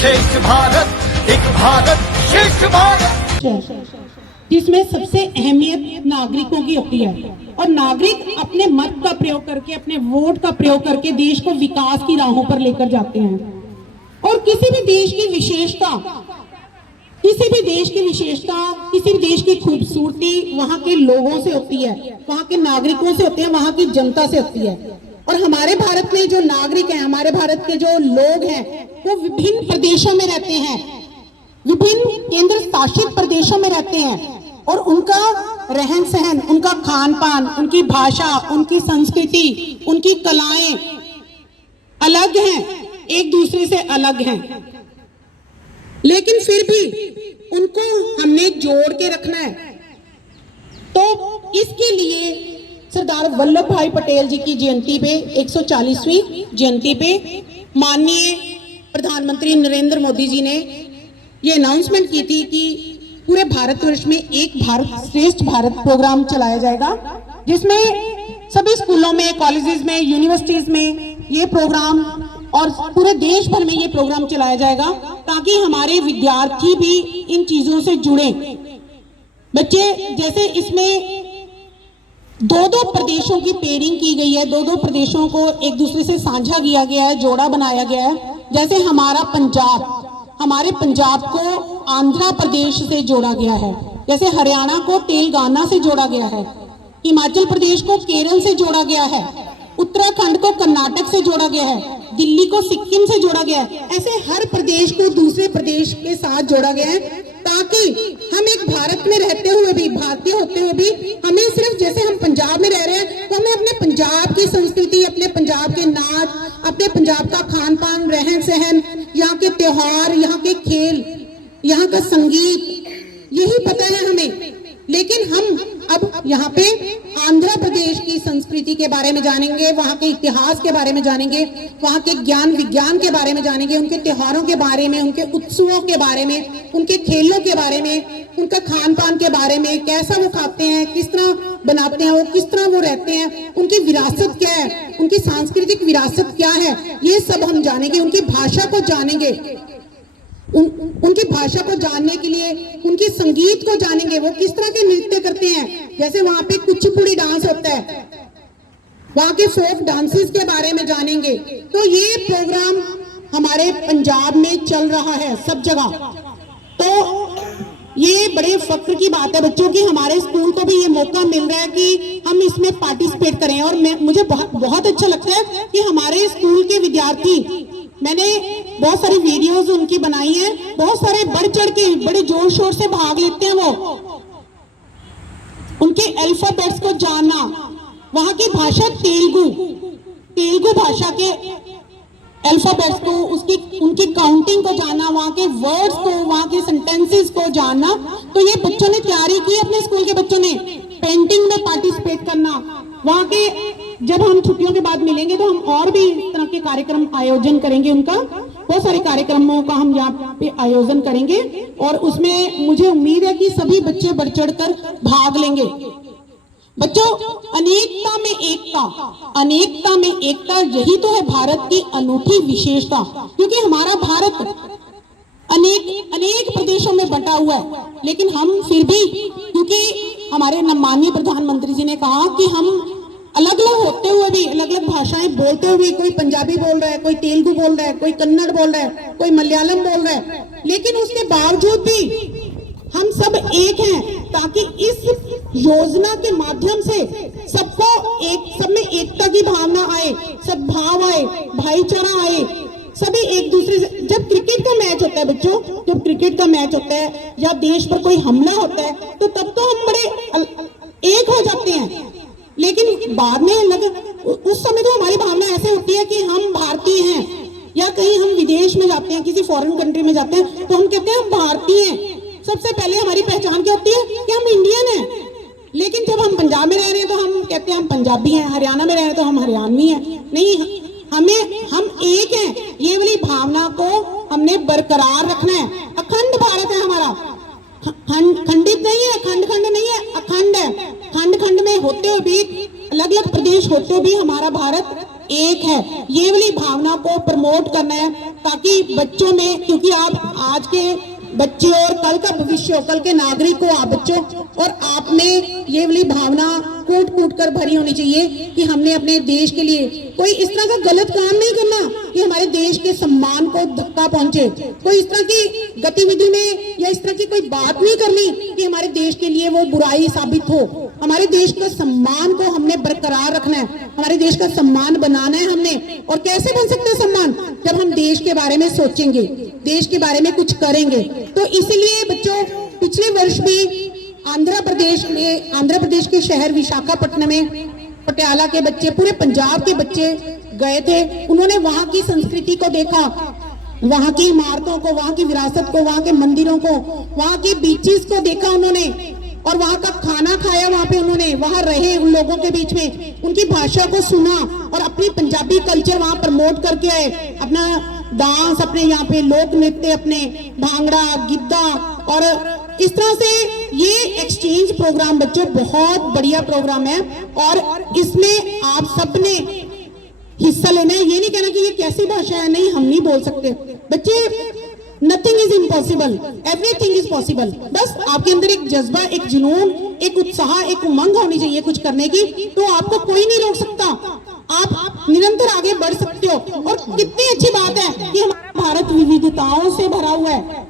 श्रेष्ठ भारत, एक भारत श्रेष्ठ भारत, जिसमें सबसे अहमियत नागरिकों की होती है। और नागरिक अपने मत का प्रयोग करके, अपने वोट का प्रयोग करके देश को विकास की राहों पर लेकर जाते हैं। और किसी भी देश की विशेषता, किसी भी देश की खूबसूरती वहां के लोगों से होती है, वहां के नागरिकों से होती है, वहां की जनता से होती है। और हमारे भारत में जो नागरिक हैं, हमारे भारत के जो लोग हैं, वो विभिन्न प्रदेशों में रहते हैं, विभिन्न केंद्र शासित प्रदेशों में रहते हैं। और उनका रहन सहन, उनका खान पान, उनकी भाषा, उनकी संस्कृति, उनकी कलाएं अलग हैं, एक दूसरे से अलग हैं। लेकिन फिर भी उनको हमने जोड़ के रखना है। तो इसके लिए सरदार वल्लभ भाई पटेल जी की जयंती पे, 140वीं जयंती पे माननीय प्रधानमंत्री नरेंद्र मोदी जी ने ये अनाउंसमेंट की थी कि पूरे भारतवर्ष में एक भारत श्रेष्ठ भारत प्रोग्राम चलाया जाएगा, जिसमें सभी स्कूलों में, कॉलेजेस में, यूनिवर्सिटीज में ये प्रोग्राम और पूरे देश भर में ये प्रोग्राम चलाया जाएगा, ताकि हमारे विद्यार्थी भी इन चीजों से जुड़े। बच्चे, जैसे इसमें दो प्रदेशों की पेयरिंग की गई है, दो प्रदेशों को एक दूसरे से साझा किया गया है, जोड़ा बनाया गया है। जैसे हमारे पंजाब को आंध्र प्रदेश से जोड़ा गया है, जैसे हरियाणा को तेलंगाना से जोड़ा गया है, हिमाचल प्रदेश को केरल से जोड़ा गया है, उत्तराखंड को कर्नाटक से जोड़ा गया है, दिल्ली को सिक्किम से जोड़ा गया है। ऐसे हर प्रदेश को दूसरे प्रदेश के साथ जोड़ा गया है, ताकि हम एक भारत में रहते हुए भी, भारतीय होते हुए भी, हमें सिर्फ जैसे हम पंजाब में रह रहे हैं तो हमें अपने पंजाब की संस्कृति, अपने पंजाब के नाच, अपने पंजाब का खान पान, रहन सहन, यहाँ के त्योहार, यहाँ के खेल, यहाँ का संगीत, यही पता है हमें। लेकिन हम अब यहाँ पे आंध्र प्रदेश की संस्कृति के बारे में जानेंगे, वहाँ के इतिहास के बारे में जानेंगे, वहाँ के ज्ञान विज्ञान के बारे में जानेंगे, उनके त्योहारों के बारे में, उनके उत्सवों के बारे में, उनके खेलों के बारे में, उनका खान पान के बारे में, कैसा वो खाते हैं, किस तरह बनाते हैं, वो किस तरह वो रहते हैं, उनकी विरासत क्या है, उनकी सांस्कृतिक विरासत क्या है, ये सब हम जानेंगे। उनकी भाषा को जानेंगे, उनकी भाषा को जानने के लिए उनके संगीत को जानेंगे, वो किस तरह के नृत्य करते हैं। जैसे वहां पे कुचिपुड़ी डांस होता है, वहां के फोक डांसेस के बारे में जानेंगे। तो ये प्रोग्राम हमारे पंजाब में चल रहा है सब जगह। तो ये बड़े फख्र की बात है बच्चों की, हमारे स्कूल को भी ये मौका मिल रहा है कि हम इसमें पार्टिसिपेट करें। और मुझे बहुत अच्छा लगता है कि हमारे स्कूल के विद्यार्थी, मैंने बहुत सारी वीडियोस उनकी बनाई हैं, बहुत सारे बढ़ चढ़ के, बड़े जोर शोर से भाग लेते हैं वो। उनके अल्फाबेट्स को जानना, वहां की भाषा तेलुगु भाषा के अल्फाबेट्स को, उनकी काउंटिंग को जानना, वहां के वर्ड्स को, वहां के सेंटेंसेस को जानना। तो ये बच्चों ने तैयारी की, अपने स्कूल के बच्चों ने पेंटिंग में पार्टिसिपेट करना। वहां के जब हम छुट्टियों के बाद मिलेंगे तो हम और भी इस तरह के कार्यक्रम आयोजन करेंगे, उनका बहुत सारे कार्यक्रमों का हम यहाँ पे आयोजन करेंगे। और उसमें मुझे उम्मीद है कि सभी बच्चे बढ़ चढ़ कर भाग लेंगे। बच्चों, अनेकता में एकता, यही तो है भारत की अनूठी विशेषता। क्योंकि हमारा भारत अनेक प्रदेशों में बंटा हुआ है, लेकिन हम फिर भी, क्योंकि हमारे माननीय प्रधानमंत्री जी ने कहा कि हम अलग अलग होते हुए भी, अलग अलग भाषाएं बोलते हुए भी, कोई पंजाबी बोल रहा है, कोई तेलुगु बोल रहा है, कोई कन्नड़ बोल रहा है, कोई मलयालम बोल रहा है, लेकिन उसके बावजूद भी हम सब एक हैं, ताकि इस योजना के माध्यम से सब में एकता की भावना आए, सद्भाव आए, भाईचारा आए, सभी एक दूसरे से। जब क्रिकेट का मैच होता है बच्चों, जब क्रिकेट का मैच होता है या देश पर कोई हमला होता है, तो तब तो हम बड़े एक हो जाते हैं। लेकिन बाद में उस समय तो हमारी भावना ऐसे होती है कि हम भारतीय हैं, या कहीं हम विदेश में जाते हैं, किसी फॉरेन कंट्री में जाते हैं, तो हम कहते हैं हम भारतीय हैं। सबसे पहले हमारी पहचान क्या होती है कि हम इंडियन हैं। लेकिन जब हम पंजाब में रह रहे हैं तो हम कहते हैं हम पंजाबी हैं, हरियाणा में रह रहे हैं तो हम हरियाणवी हैं। नहीं, हम एक हैं। ये वाली भावना को हमने बरकरार रखना है। अखंड भारत है हमारा, खंडित नहीं है, खंड नहीं है, अखंड है। खंड में होते हुए भी, अलग अलग प्रदेश होते हुए भी हमारा भारत एक है, ये वाली भावना को प्रमोट करना है, ताकि बच्चों में, क्योंकि आप आज के बच्चे और कल का भविष्य हो, कल के नागरिक हो आप बच्चों, और आप में ये वाली भावना कूट कूट कर भरी होनी चाहिए कि हमने अपने देश के लिए कोई इस तरह का गलत काम नहीं करना कि हमारे देश के सम्मान को धक्का पहुंचे, कोई इस तरह की गतिविधि में या इस तरह की कोई बात नहीं करनी कि हमारे देश के लिए वो बुराई साबित हो। हमारे देश का सम्मान को हमने बरकरार रखना है, हमारे देश का सम्मान बनाना है हमने। और कैसे बन सकते हैं सम्मान? जब हम देश के बारे में सोचेंगे, देश के बारे में कुछ करेंगे। तो इसलिए बच्चों, पिछले वर्ष भी आंध्र प्रदेश के शहर विशाखापट्टनम में पटियाला के बच्चे, पूरे पंजाब के बच्चे गए थे। उन्होंने वहां की संस्कृति को देखा, वहां की इमारतों को, वहां की विरासत को, वहां के मंदिरों को, वहां के बीचेस को देखा उन्होंने, और वहां का खाना खाया वहां पे उन्होंने, वहां रहे उन लोगों के बीच में, उनकी भाषा को सुना और अपनी पंजाबी कल्चर वहां प्रमोट करके आए। अपना डांस, अपने यहाँ पे लोक नृत्य, अपने भांगड़ा, गिद्दा, और इस तरह से ये एक्सचेंज प्रोग्राम बच्चों बहुत बढ़िया प्रोग्राम है, और इसमें आप सबने हिस्सा लेना है। ये नहीं कहना कि ये कैसी भाषा है, नहीं हम नहीं बोल सकते। बच्चे, nothing is impossible, everything is possible. बस आपके अंदर एक जज्बा, एक जुनून, एक उत्साह, एक उमंग होनी चाहिए कुछ करने की, तो आपको कोई नहीं रोक सकता। आप निरंतर आगे बढ़ सकते हो। और कितनी अच्छी बात है कि हमारा भारत विविधताओं से भरा हुआ है।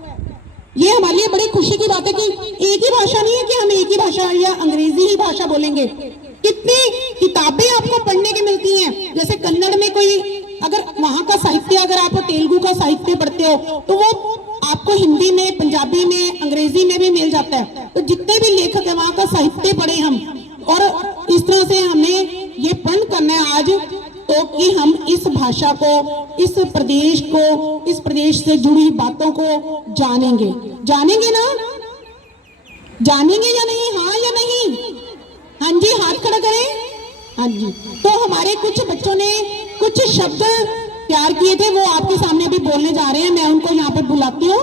ये हमारे लिए बड़ी खुशी की बात है कि एक ही भाषा नहीं है कि हम एक ही भाषा या अंग्रेजी ही भाषा बोलेंगे। कितनी किताबें आपको पढ़ने की मिलती हैं। जैसे कन्नड़ में कोई, अगर वहां का साहित्य, अगर आप तेलुगु का साहित्य पढ़ते हो तो वो आपको हिंदी में, पंजाबी में, अंग्रेजी में भी मिल जाता है। तो जितने भी लेखक है वहां का साहित्य पढ़े हम, और इस तरह से हमें ये प्रण करना है आज तो कि हम इस भाषा को, इस प्रदेश को, इस प्रदेश से जुड़ी बातों को जानेंगे। जानेंगे ना? जानेंगे या नहीं? हाँ या नहीं? हाँ जी, हाथ खड़ा करें। हाँ जी। तो हमारे कुछ बच्चों ने कुछ शब्द तैयार किए थे, वो आपके सामने अभी बोलने जा रहे हैं। मैं उनको यहाँ पे बुलाती हूँ।